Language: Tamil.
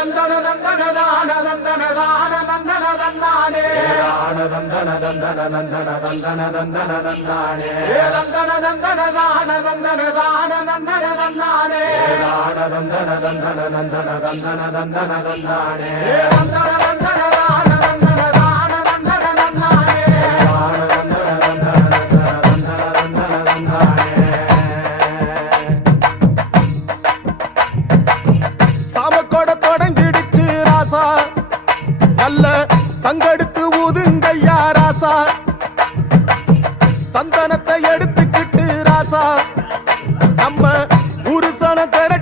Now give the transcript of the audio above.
தந்தன தந்தன தான தந்தன தான தந்தன தந்தானே தந்தன தந்தன தந்தன தந்தன தந்தன தந்தானே தந்தன தந்தன தான தந்தன தான தந்தன தந்தானே தந்தன தந்தன தந்தன தந்தன தந்தன தந்தானே தந்தன தந்தன தான தந்தன தான தந்தன தந்தானே தந்தன தந்தன தந்தன தந்தன தந்தானே சாமக்கோட தொடங்கிடுச்சு ராசா நல்ல சங்கெடுத்து ஊதுங்கய்யா ராசா சந்தனத்தை எடுத்துக்கிட்டு ராசா நம்ம ஊரு சனம் திரட்டி